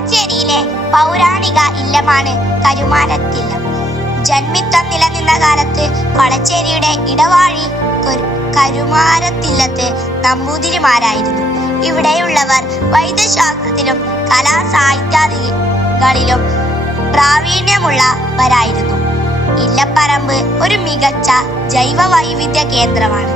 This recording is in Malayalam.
കൊളച്ചേരിയിലെ പൗരാണിക ഇല്ലമാണ് കരുമാരത്തില്ലം. ജന്മിത്വം നിലനിന്ന കാലത്ത് കൊളച്ചേരിയുടെ ഇടവാഴി കരുമാരത്തില്ലത്ത് നമ്പൂതിരിമാരായിരുന്നു. ഇവിടെയുള്ളവർ വൈദ്യശാസ്ത്രത്തിലും കലാസാഹിത്യാദികളിലും പ്രാവീണ്യമുള്ളവരായിരുന്നു. ഇല്ലപ്പറമ്പ് ഒരു മികച്ച ജൈവ വൈവിധ്യ കേന്ദ്രമാണ്.